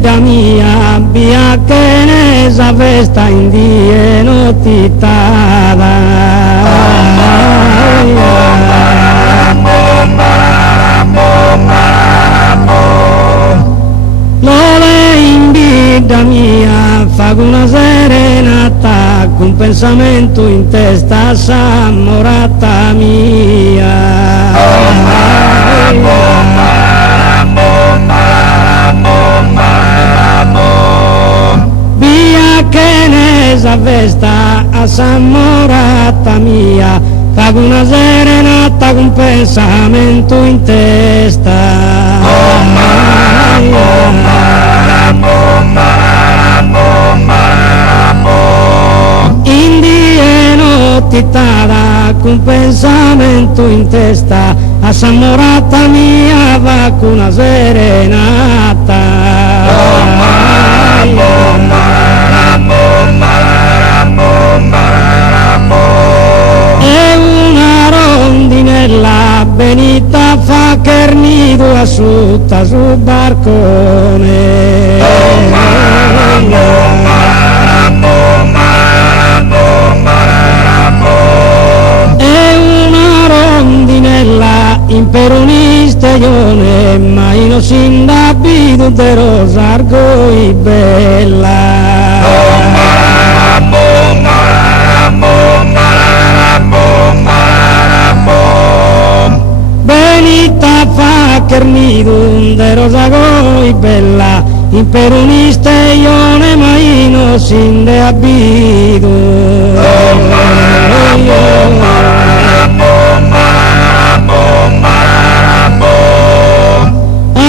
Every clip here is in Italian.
da mia via che ne savesta in die notitada Lole in vita mia fa una serenata con pensamento in testa s'ammorata via che ne s'avvesta a s'ammorata mia fa una serenata con pensamento in testa notitada con pensamento in testa a s'ammorata mia va con una serenata e una rondinella benita fa che nido asciutta sul barcone imperonista ione mai non si indabido de rosargo e bella benita fa carnido de rosago e bella imperonista ione mai non si indabido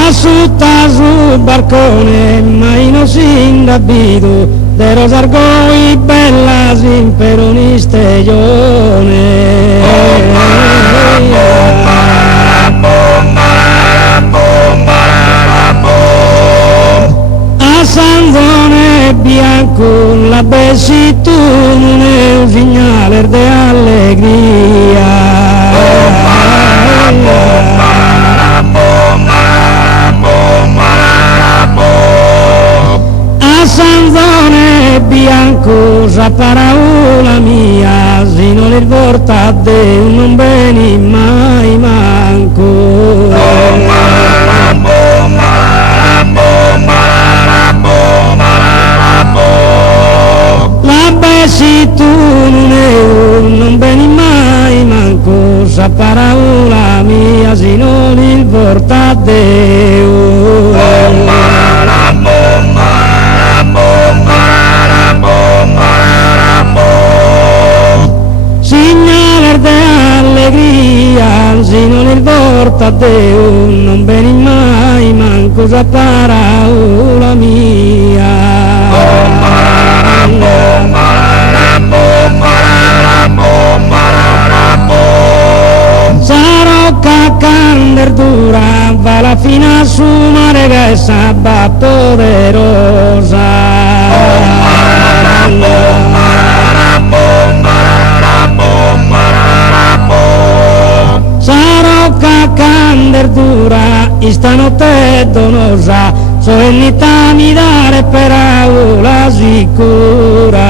asciutta sul barcone mai non si indabido de rosargo e bella imperonista ione a Sanzone bianco la besitudine è un segnale di allegria a Sanzone bianco sa paraula mia se non il porta de non beni mai manco la besitudine non beni mai manco sa paraula mia se non il porta de segnale di allegria se non il porta Deo non beni mai manco sa paraula mia sarò cacanderdura va la fina su mare che sabba poderosa sarò cacanderdura stanotte donosa solennità mi dare per aula sicura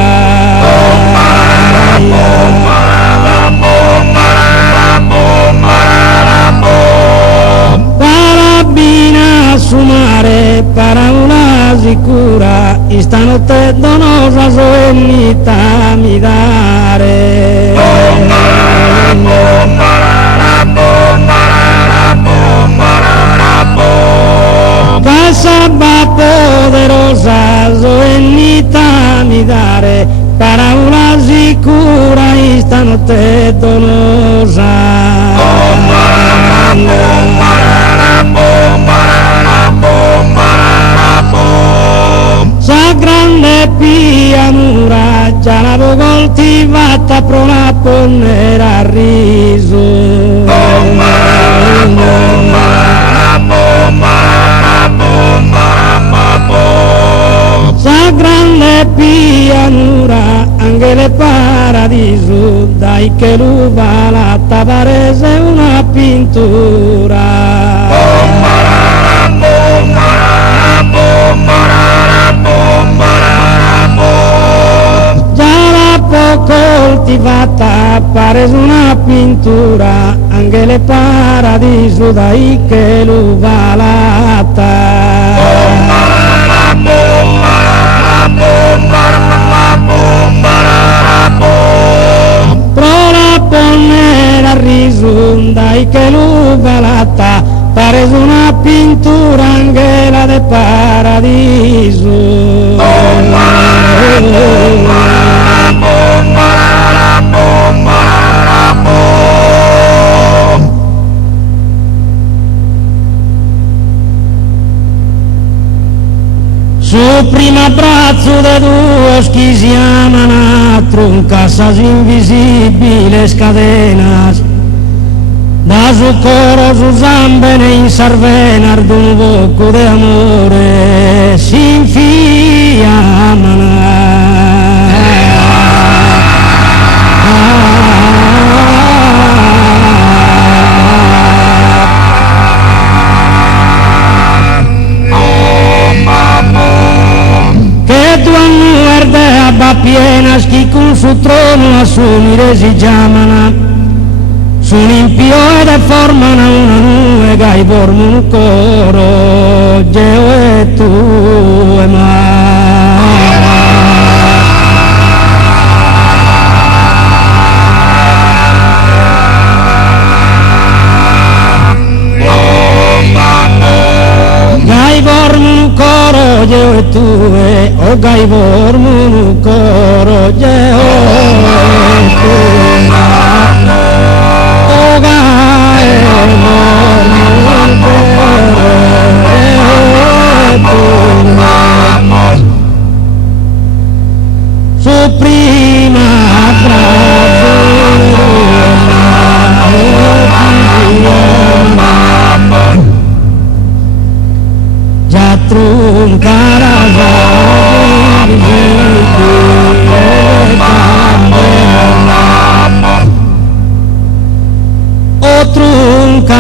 parabina su mare paraula sicura stanotte donosa solennità mi dare sabba poderosa solennità mi dare paraula sicura stanotte donosa sa grande pianura già l'avevo coltivata pro la ponnera a riso sa grande pianura anche le paradiso dai che l'uva la tavarese una pittura ti fatta pare una pintura, anche le paradiso dai che lo valata. Pro la ponnera risunda e che l'uvalata pare una pintura angela de paradiso. Su primo abbraccio de due che si amano truncas invisibili cadenas da su coro su zambene in sarvenar d'un bocco de amore si infiammano. Piena chi con su trono a sumire si chiamano sono impio e formano una nube che formano un coro Geo e tu e Gai formano un coro Geo e tu e o gai formano un coro Geo e tu o gai formano un coro Geo e tu su prima già trunca la o trunca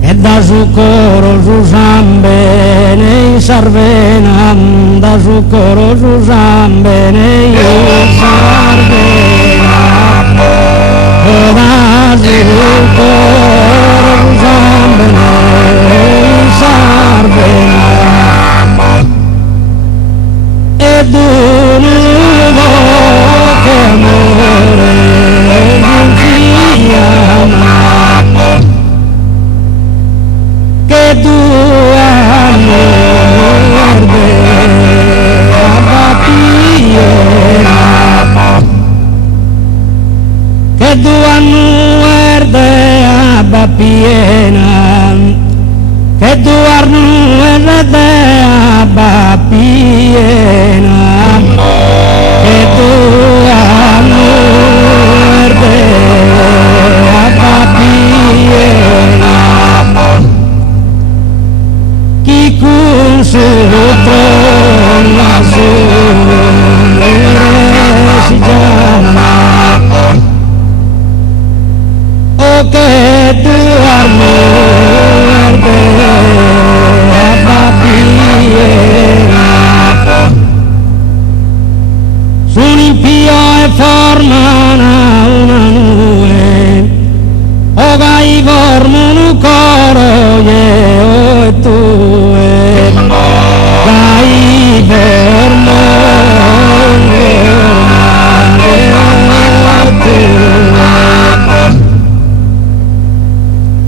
e da su coro su zambene in sarvena da su coro su zambene in sarvena da su coro su zambene in sarvena ed un uomo che amore non si ama che due anni verde a battiera che due anni verde a battiera che due anni verde a battiera che due anni verde a battiera chi con su trono su si chiama o che tu armo verde a battiera sono impio e formano una nube o gai formano un coro Geo e tu gai formano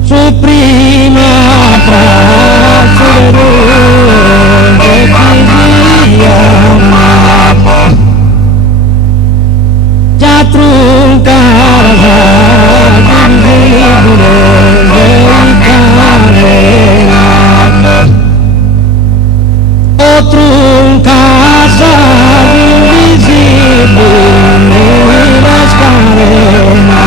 su prima braccio de due che si ama già trunca la invisibile o trunca invisibile la scalera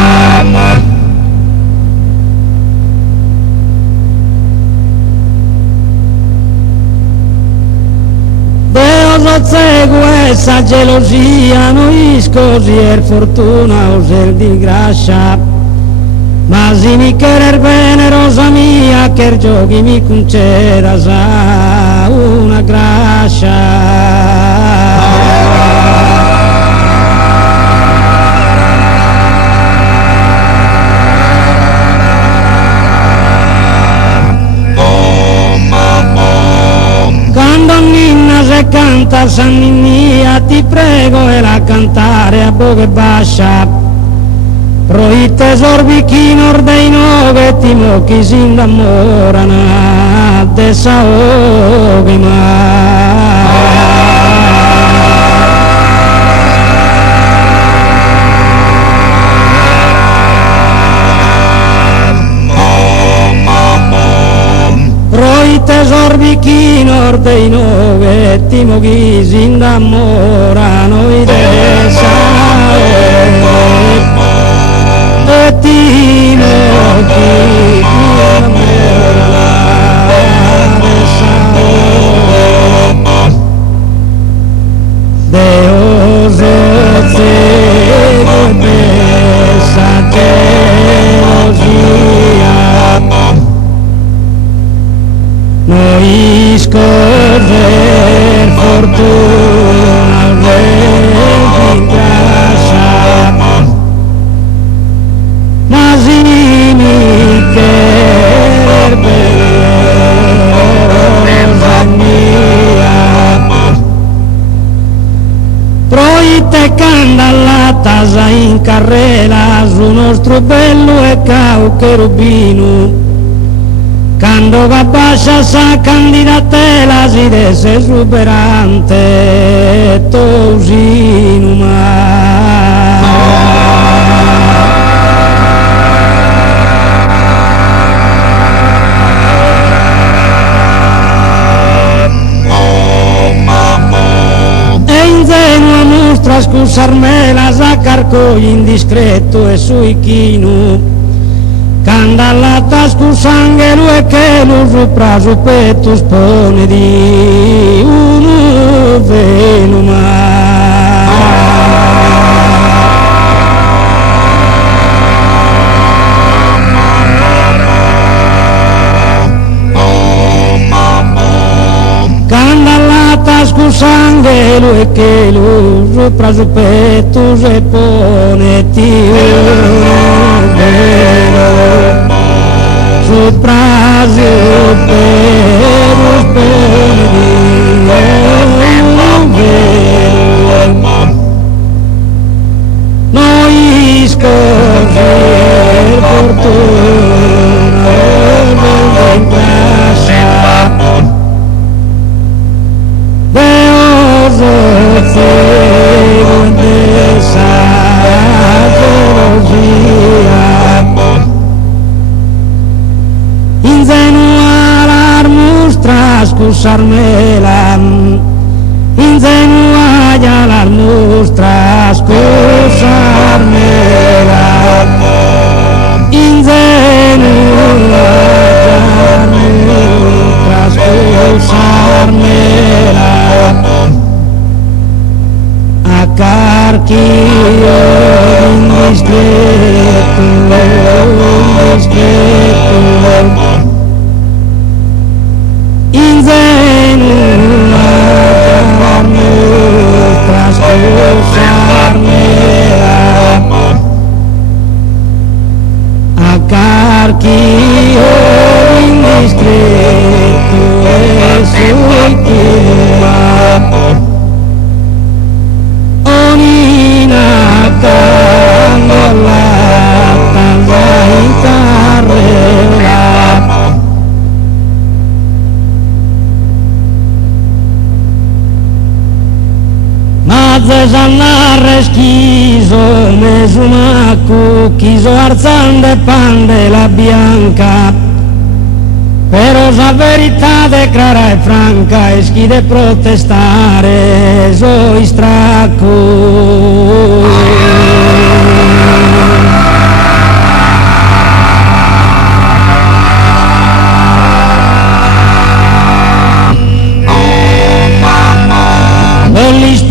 Deus o segue essa gelosia no iscos e fortuna o ser di gracia ma se mi querer bene rosa mia, che giochi mi conceda sa una grazia. Se canta San Ninnia ti prego e la cantare a bocca bascia pro i tesori chi dei nove ti mocchi si innamorano de tesor chi dei nove ti mocchi si innamorano i de e ti mocchi Deus cego dessa gelosia noi scorrer fortuna al vento in casa ma si mi querer rosa mia proite candallata in carrera su nostro bello e cau cherubino quando capace sa candidatela si desse superante tosino e ingenua mostra scusarmela sa carcogli indiscreto e sui chino candallata scusangelo e che lo sopra su petto spone di uno velo candallata scusangelo e che lo sopra su petto se pone di uno velo sopra per speri noi scorrer fortuna in casa Deus cego dessa gelosia ingenua l'armustra scusarmela ingenua già l'armustra scusarmela ingenua già l'armustra scusarmela a carchio indiscreto ingenua nostra scusarmela a carchio indiscreto e sui onina candolata in carrera Zannare schiso mesumacu chiso arzande pande la bianca però sa verità declara e franca e chi de protestare so istracco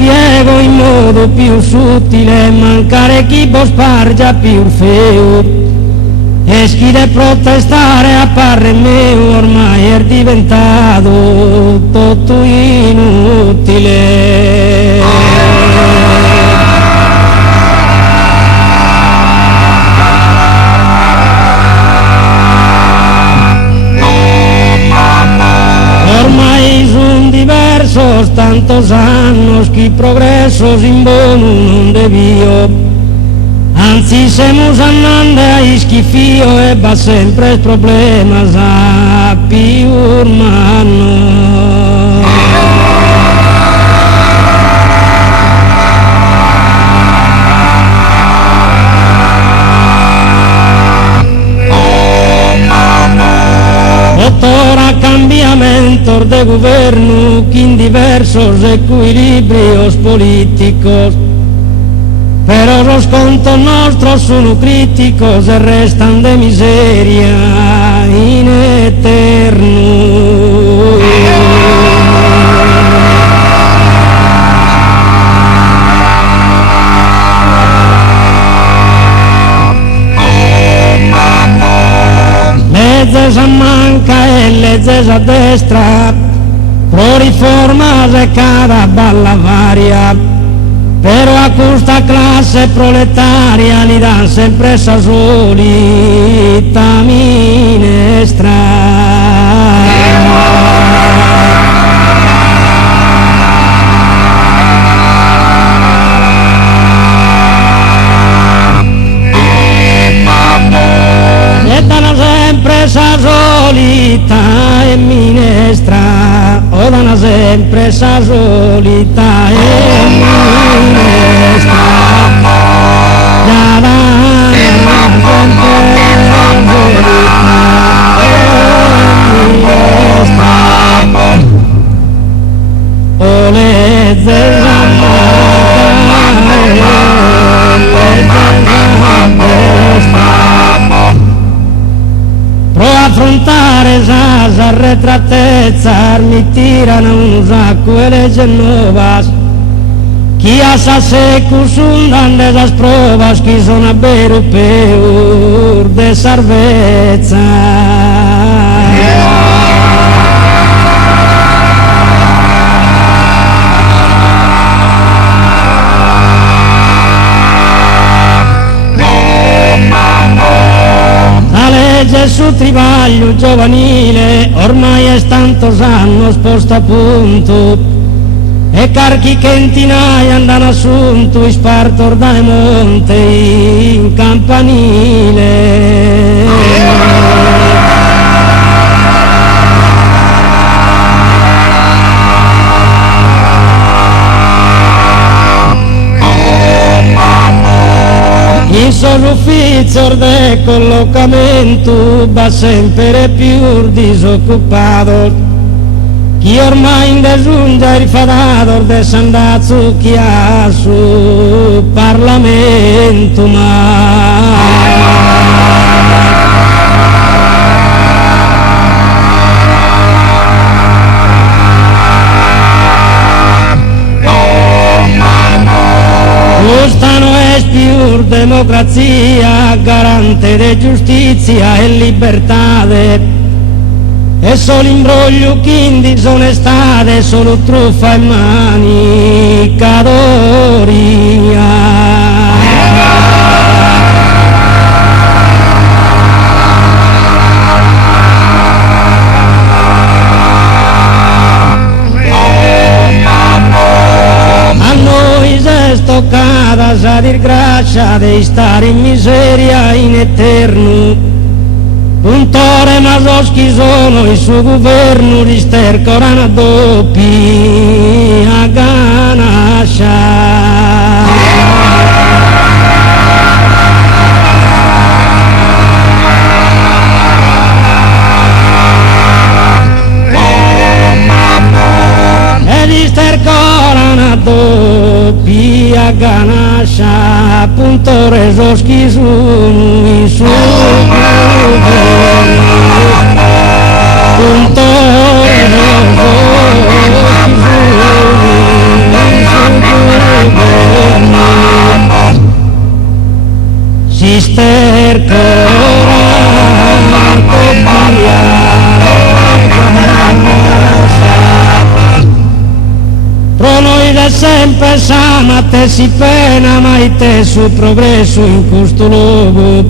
spiego in modo più sottile mancare chi può spargia più feo e Eschi di protestare a parre mio ormai è diventato tutto inutile. Ormai sono diversos tantos annos che progresso in buono non devio. Anzi, siamo andando a schifio e va sempre il problema a più umano. Ora cambiamento de governo che in diversos equilibrios políticos. Pero los contos nostros sono críticos e restan de miseria in eterno. Lezzes a manca e lezzes a destra, pro riforma se cada balla varia. Però a questa classe proletaria li dan sempre sa solita minestra. E danno sempre sa solita e minestra, o danno sempre sa solita e minestra. Affrontare esa retratezza mi tirano un sacco e legge novas chi a sa secundan de esas provas que son a ver o peor de sarvezza. Su trivaglio giovanile ormai è tantos anni sposta a punto e carchi che in tinaia andano assunto e spartor dai monte in campanile. Il soffizio de collocamento va sempre più disoccupato, chi ormai in desungia è rifadato de sandazzo chi ha su Parlamento più democrazia, garante di giustizia e libertà e solo imbroglio chi disonestà solo truffa e manicadoria. Toccata a dir grazia di stare in miseria in eterno, puntore masoschi sono il suo governo di stercorana doppi a ganascia. E di stercorana doppi a ganascia, puntore soschi sono il suo governo, puntore soschi sono il suo governo, si stercorana è sempre sama, te si pena, ma te su progresso in questo luogo.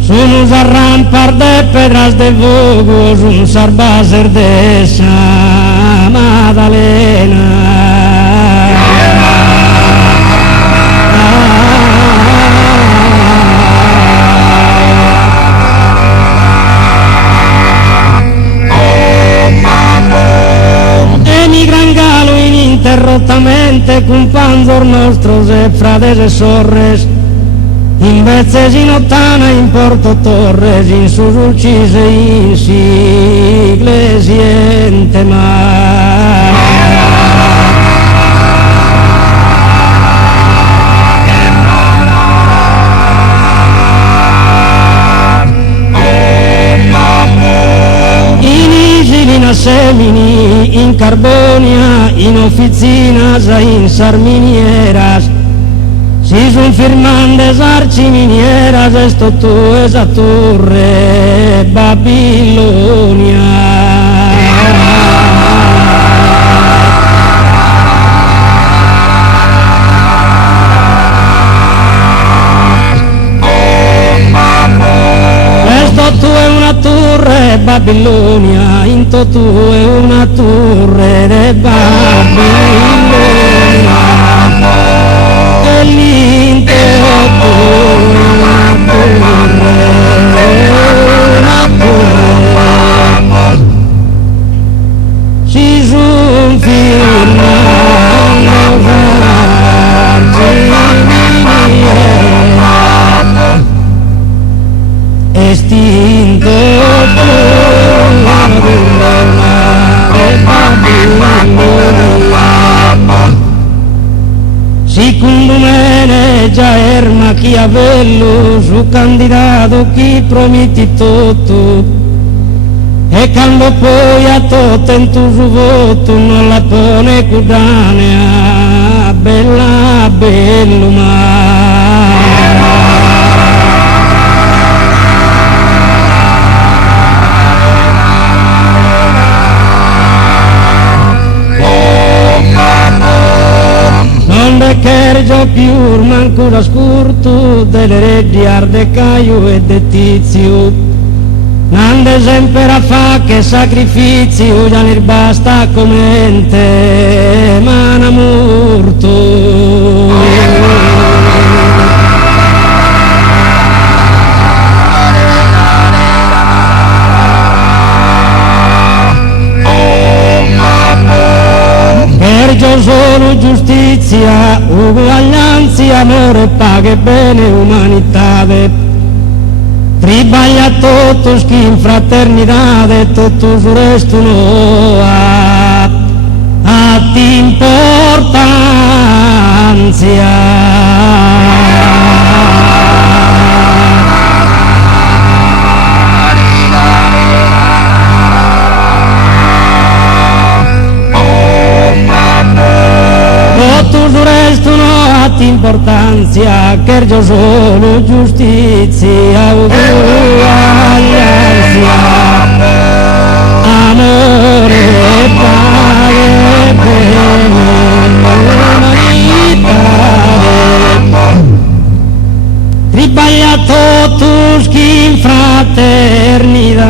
Sono un rampar de pedras de vogo, un sarbaser de Sa Maddalena. Ininterrottamente con panzor nostros e frades e sorres, in vezzes in ottana in Porto Torres, in sus uccise in sigle siente mai. In Semini, in Carbonia, in Oficinas, in Sarminieras, si son firmandes arciminieras, esto tu esa torre Babilonia. Tu è una torre Babilonia, into tu è una torre de Babilonia, e l'inte tu è una torre, si son firmando estinto secondo me già er Machiavello su candidato chi promette tutto e quando poi a tutto in tu su voto non la pone cudanea bella bello ma che già più manco la scurto delle reggi arde Caio e de Tizio nande sempre a fa che sacrificio già ne basta commente ma namurto io sono giustizia, uguaglianza, amore, paga e bene, umanità. Tribaglia tutto, schim, fraternità, tutto sul resto no ha importanza. Importanza che io sono giustizia uguaglianza amore paga e bene umanità tribagliato tu in fraternità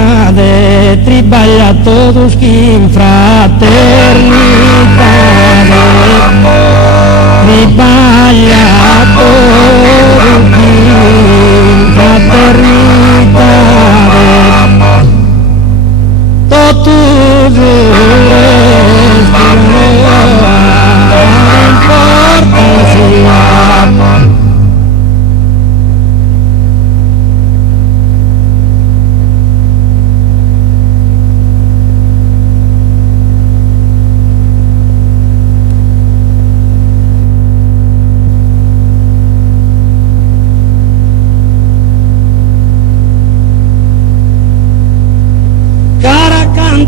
tribagliato tu in fraternità tribagliato in fraternità tutto importanza.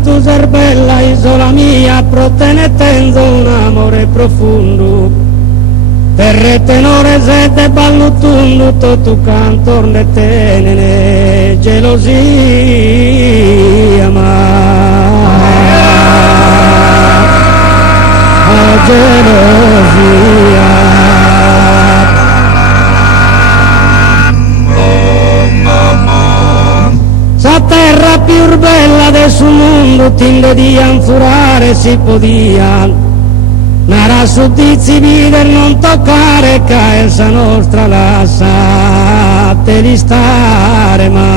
Tu sei bella isola mia, protenetendo un amore profondo. Per tenore sete ballutundu, tu cantor ne tenene gelosia ma gelosia. Sa terra più bella del suo mondo tinde di anfurare si podia, nara suddizi vider non toccare caesa nostra lasciate di stare mai.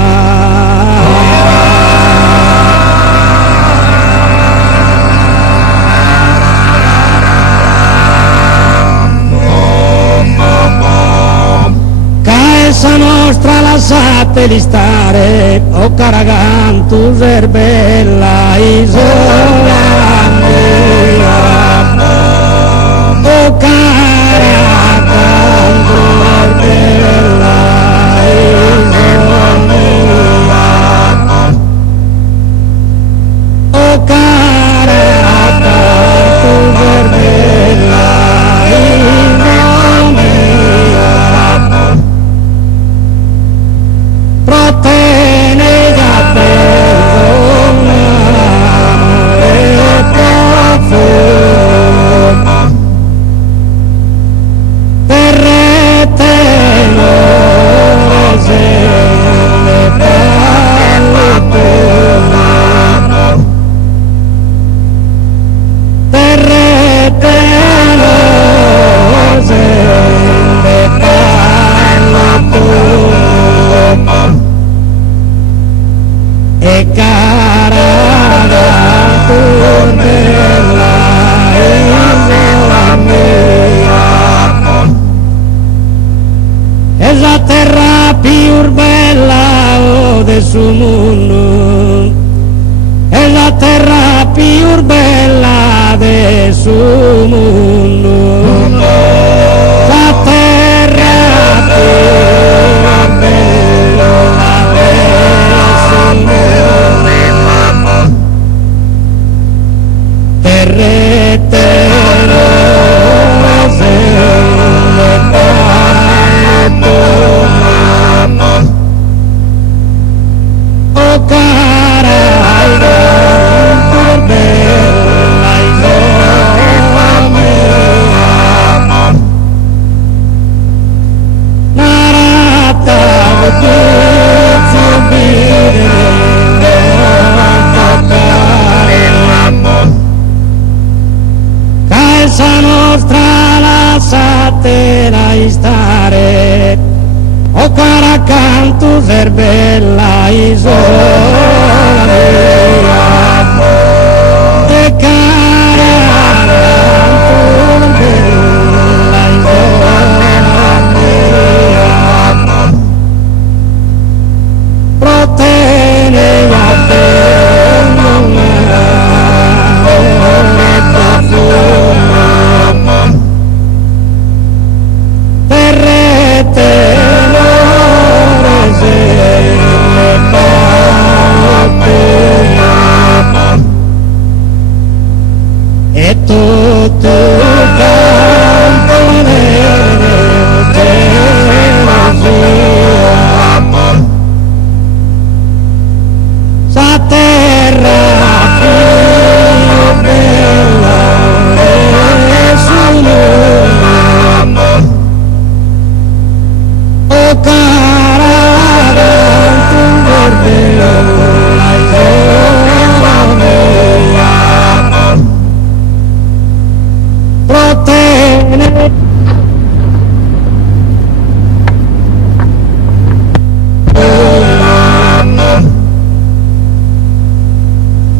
Caesa nostra lasciate di stare, o caragantu zerbella isola mia, o caragantu zerbella isola mia, o caragantu zerbella isola mia. Protene capello e profumo, terrete rose le pallottone, terrete rose le pallottone. E cara bella isola mia, è la terra più bella del suo mondo, è la terra più bella del suo mondo, la terra più bella del suo mondo. Terrete rose le pallottone, o cara bella isola mia, narata potezzi obbedire Caesa nostra lasciatela stare, o cara canto zerbella isola mia, e cara canto zerbella isola mia, protene capello e profumo, terrete rose le pallottone, e tutto il campo nero gelosia. Sa terra più bella del suo mondo, o cara tu bella isola mia, protene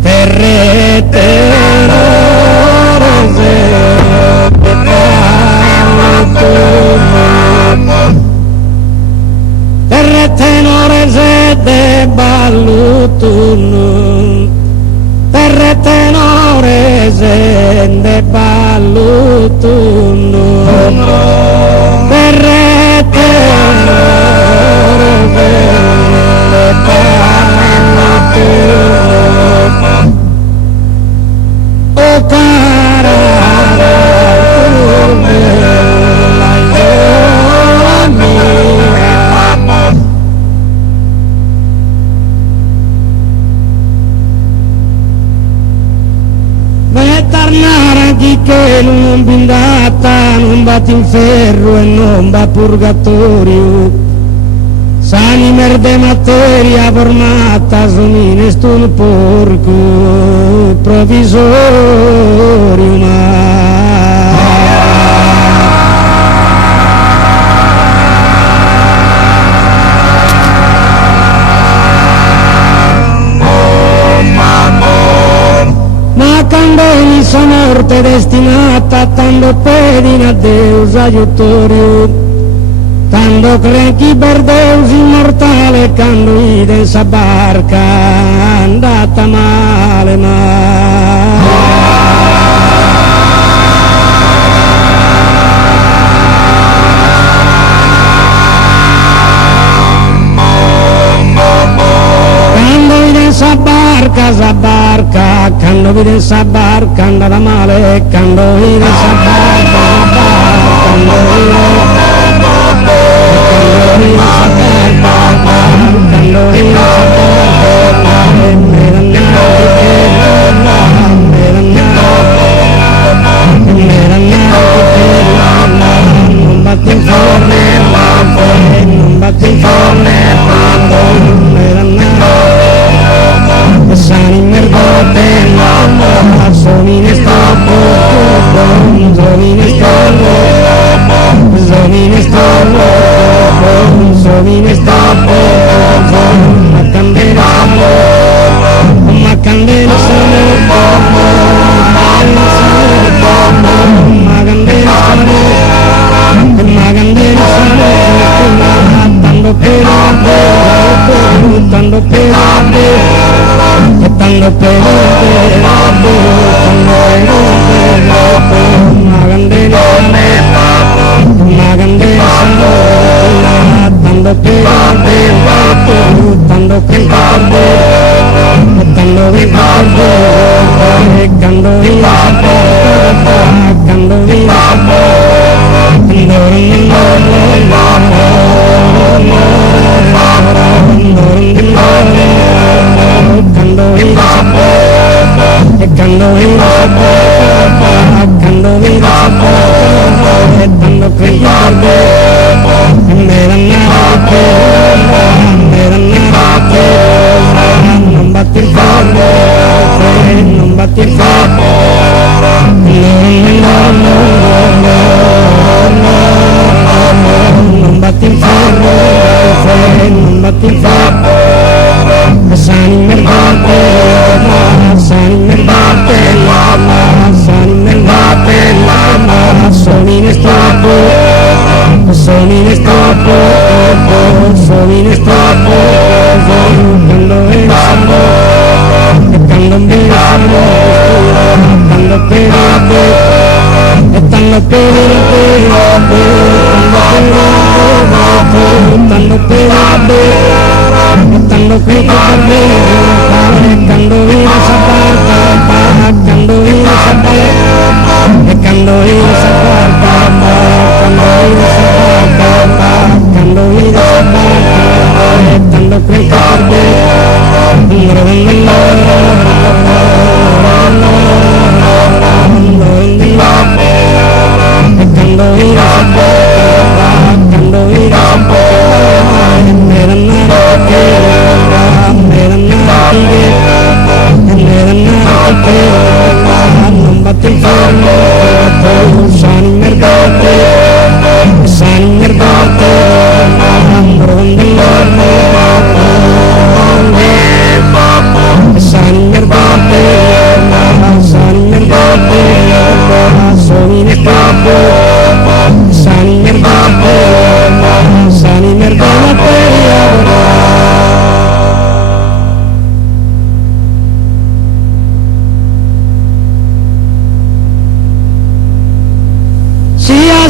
terrete rose le pallottone, terrete rose de ballottone, terrete rose de ballottone, terrete rose le pallottone, o cara bella isola mia. Me tornare chi che non bindata, non va in ferro e non va purgatorio. Sani merde materia formata, somine stun porco provvisorio ma quando inizia morte destinata, tanto pedina Deus aiutorio. Quando crenchi per Deus immortale, quando ide in sa barca andata male quando ide in sa barca, quando ide in sa barca andata male, quando ide in sa barca, quando ide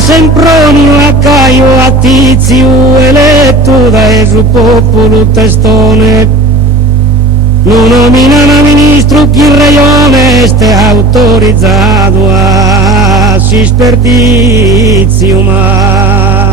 Sempronio a Caio a Tizio eletto da suo popolo testone non nomina ministro chi il reione este autorizzato a si sperdizio ma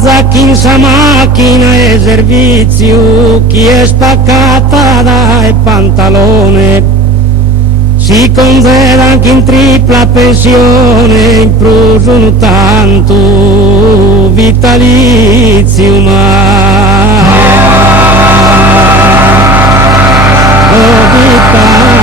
zacchi in sa macchina e servizio, chi è spaccata dai pantalone, si concede anche in tripla pensione, in prusono tanto vitalizio ma vitalizio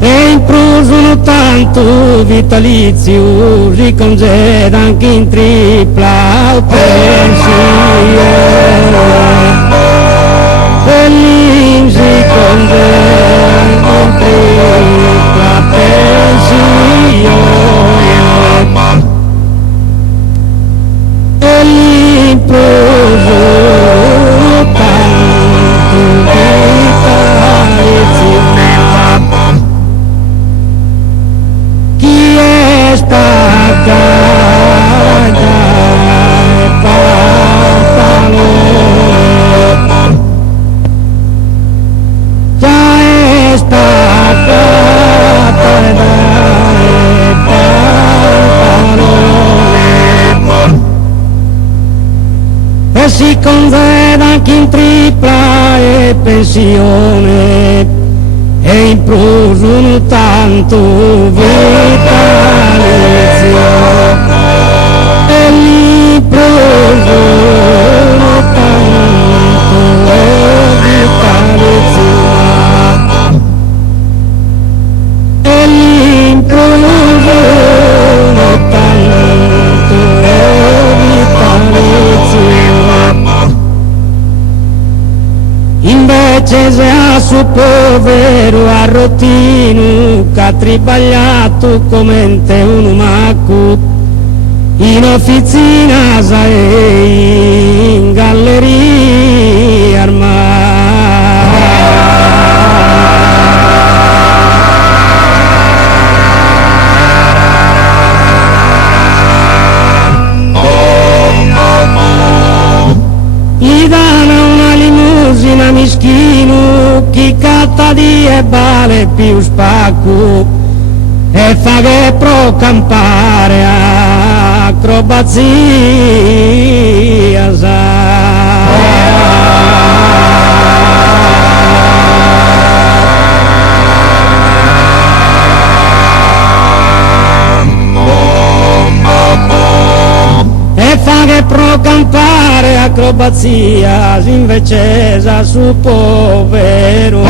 e in prusono tanto vitalizio, si concede anche in tripla pensione, e lì si concede in tripla pensione, e lì in prusono tanto vitalizio. Chi è spaccata dai pantaloni, già è spaccata dai pantaloni, e si concede anche in tripla e pensione, e in prusono tanto vitalizio, e in prusono tanto vitalizio, e in prusono tanto vitalizio. Invece se a suo povero arrotino che ha tribagliato come te un macco in officina e in galleria armata. Gli danno una limusina mischino, chi catta di e vale più spacco, e fa che pro campare acrobazia e fa che pro campare acrobazia invece sa su povero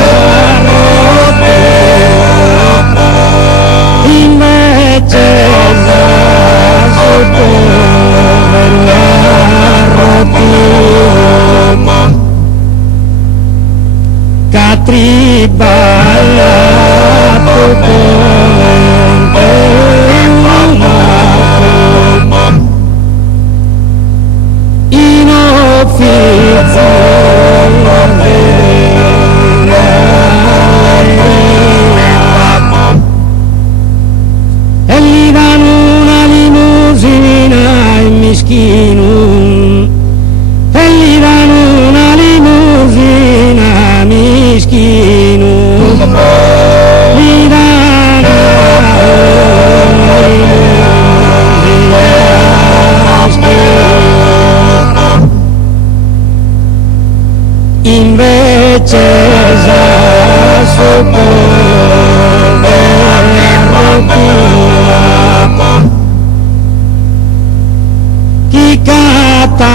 invece sa su povero che triballato in e gli danno una limusina in mischino, e gli danno una limusina mischino, gli danno una limusina mischino, invece sa su chi cata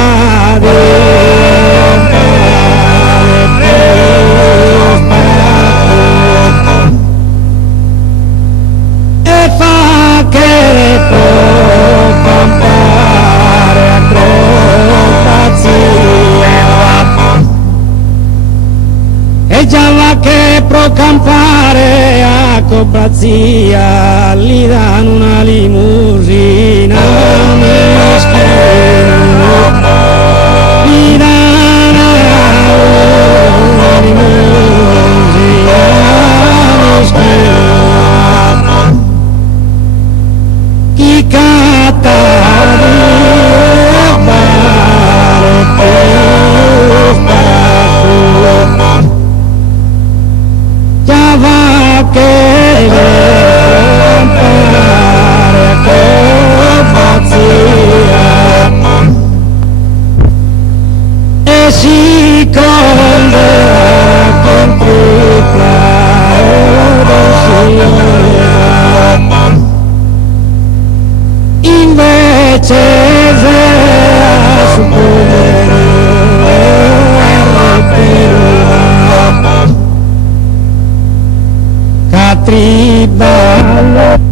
e fa che può campare acrobazia, e già va che pro campare acrobazia gli danno una limusina mischina, gli danno una limusina mischina, chi cata di fare già va che accese a supporre Catriballa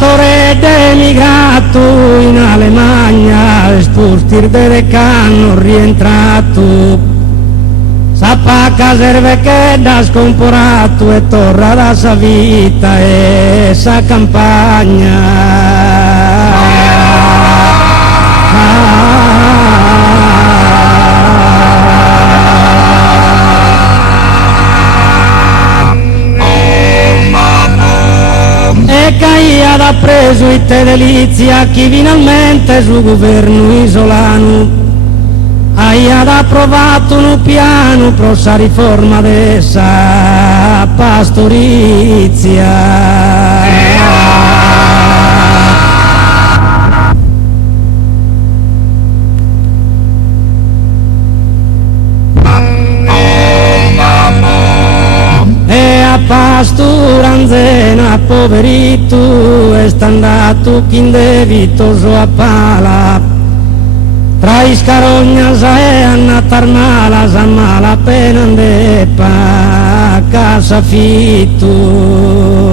pastore d'emigrato in Alemagna, espustir de canno rientrato, sapacca serve che da scomporato e torna da sa vita e sa campagna. Caia da preso i te delizia chi finalmente sul governo isolano aia da approvato un piano pro sa riforma dessa pastorizia. Pasturanzena poverito è andato chi indebitoso a pala tra i scarognas e annatar malas a mala pena andepa a casa fitto.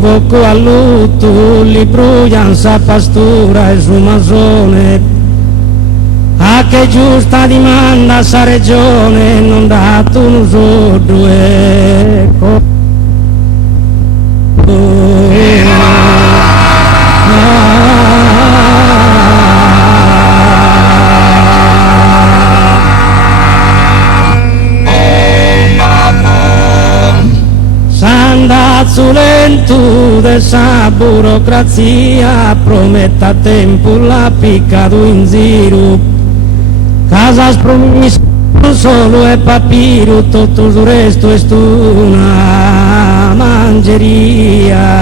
Poco a lutto li bruglian sa pastura e su masone a che giusta dimanda sa regione non dato un uso due Lento de sa burocrazia prometta a tempo la piccado in giro casas promis non solo è papiro tutto il resto è una mangeria.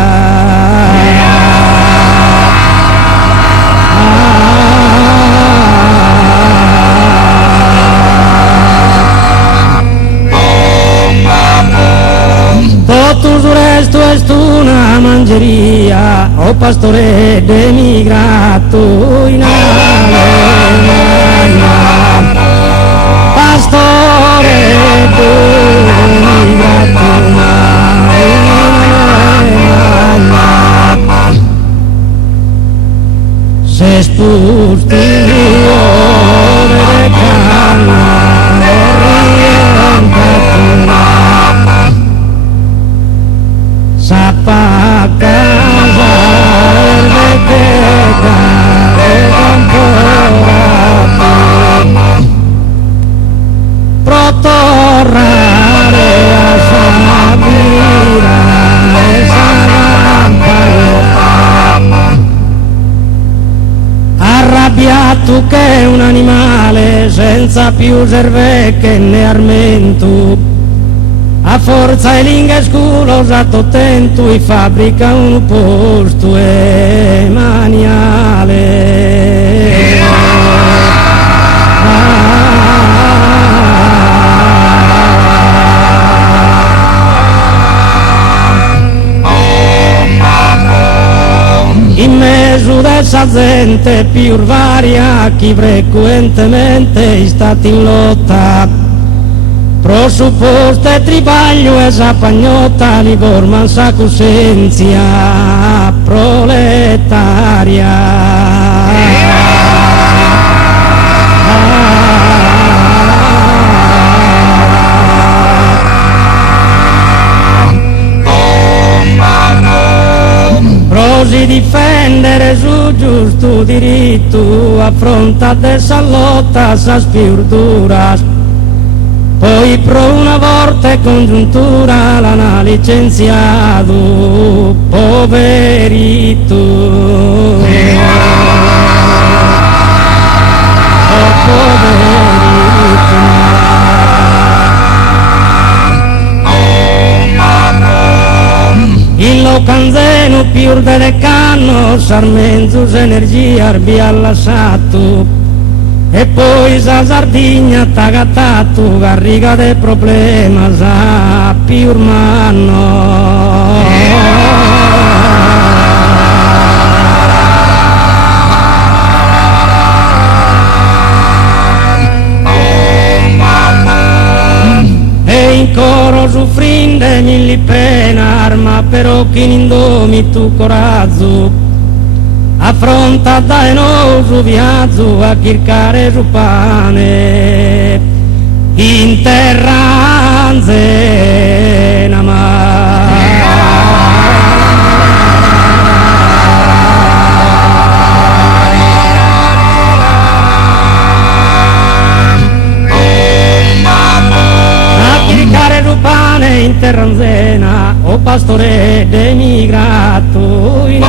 Tutto il resto è una mangeria, o pastore d'emigrato in Alemagna, pastore d'emigrato in Alemagna, se spusti le canne Sapa casa beteca e campora protorrare a Sabira e Saramparo arrabbiato che un animale senza più cervecche né armento a forza e linghe sculosato tento e fabbrica un posto e maniale. In mezzo dessa gente più varia chi frequentemente è stato in lotta pro supposte tribaglio e sa pagnotta li forman sa coscienza proletaria. Prosi difendere su giusto diritto a fronte dessa lotta sa spiurdura Poi pro una volta è congiuntura l'hanno licenziato, poverito. Oh, poverito. Il locanzeno più del canno, Sarmenzus energia arbi allassato. E poi sa Sardigna tagatato, garriga del problema sa più urmano. E in coro soffrinde mille pena, arma però chi indomi tu corazzo. Affronta dai nostro viaggio a cercare su pane in terra anzena a cercare su pane in terra anzena, o pastore demigrato in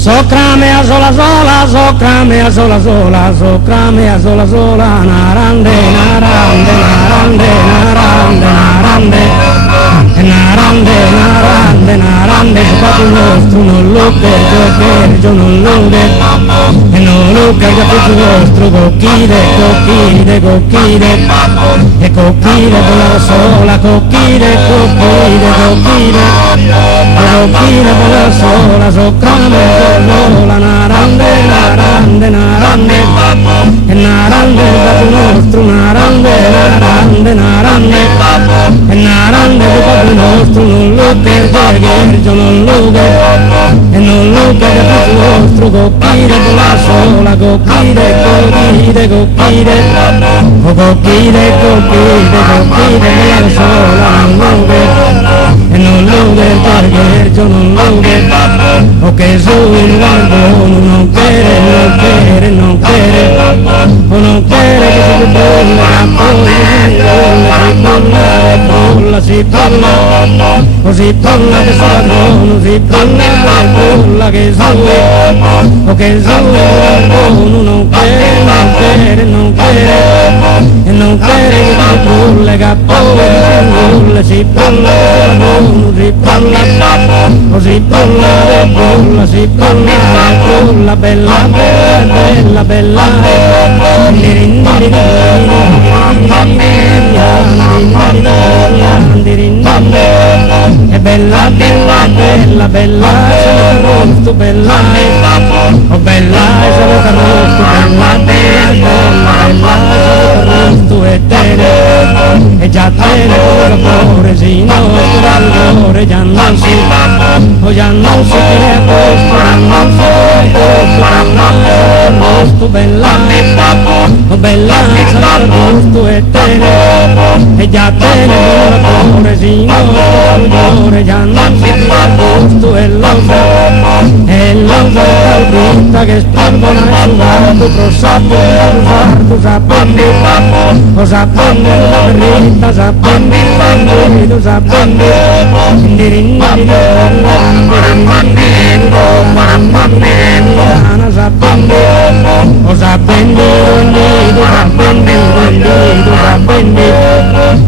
Socrame a sola sola, socrame a sola sola, socrame a sola sola, narande, narande, narande, narande, narande, narande, narande, narande, spatu nostro, non lo pergio, non lo e non lo pergio nostro, cocchide, cocchide, cocchide, e cocchide con la sola, cocchide, cocchide, cocchide, cocchide con la sola, socrame sola, narande, narande, narande, e narande spatu nostro, narande, narande, narande, e narande spatu nostro, non lo pergio, non lo e non lo pergio nostro, cocchide con la sola, cocchide, cocchide, cocchide, cocchide, cocchide, cocchide con la sola, non lo e non lo pergio, non lo o che su il guardo non quiere, non quiere, non quiere, o non quiere che si bolla, bolla, si bolla, così bolla che sulla trono, si bolla che sue, o che sue, non quiere, non quiere, non quiere, e non quiere che si bolla, che bolla, si bolla, si bolla, così bolla, bolla, si bolla, bolla, bella, bella, bella, e bella, bella, bella, bella, molto bella, oh bella, molto bella, bella, bella, molto e tene, e già tene con l'amore, sì, no, l'amore già non si, o già non si tiene a posto, non si tiene a posto, bella, oh bella, molto e tene, e già tene con l'amore, sì, no, l'amore già non si tiene a posto, e lo so, vita che spargono e sudato, pro sapendo, sapendo, o sapendo la verità, sapendo, sapendo, sapendo, o sapendo,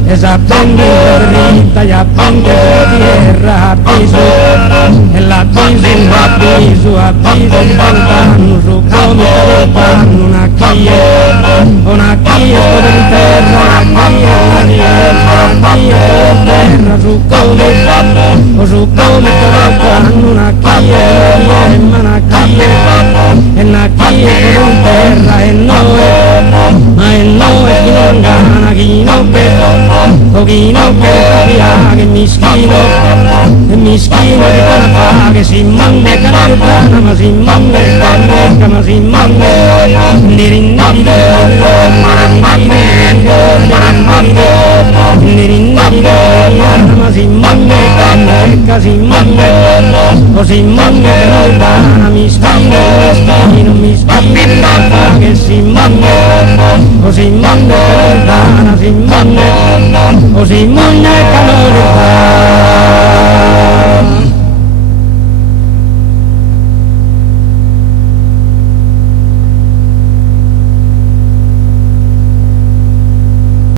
e sapendo la verità, e appende tierra, avviso, e l'avviso, avviso, il panno, su come il panno, una chia, in terra, una chia, in terra, su come il panno, una chia, una chia, e una chia in terra, e noi, ma e noi chi non gana, chi non vede, o chi non vede, che mischino, che non fa, che si manca, che non ma si manca, ma si manca, così mondo che non va, mi sta, non mi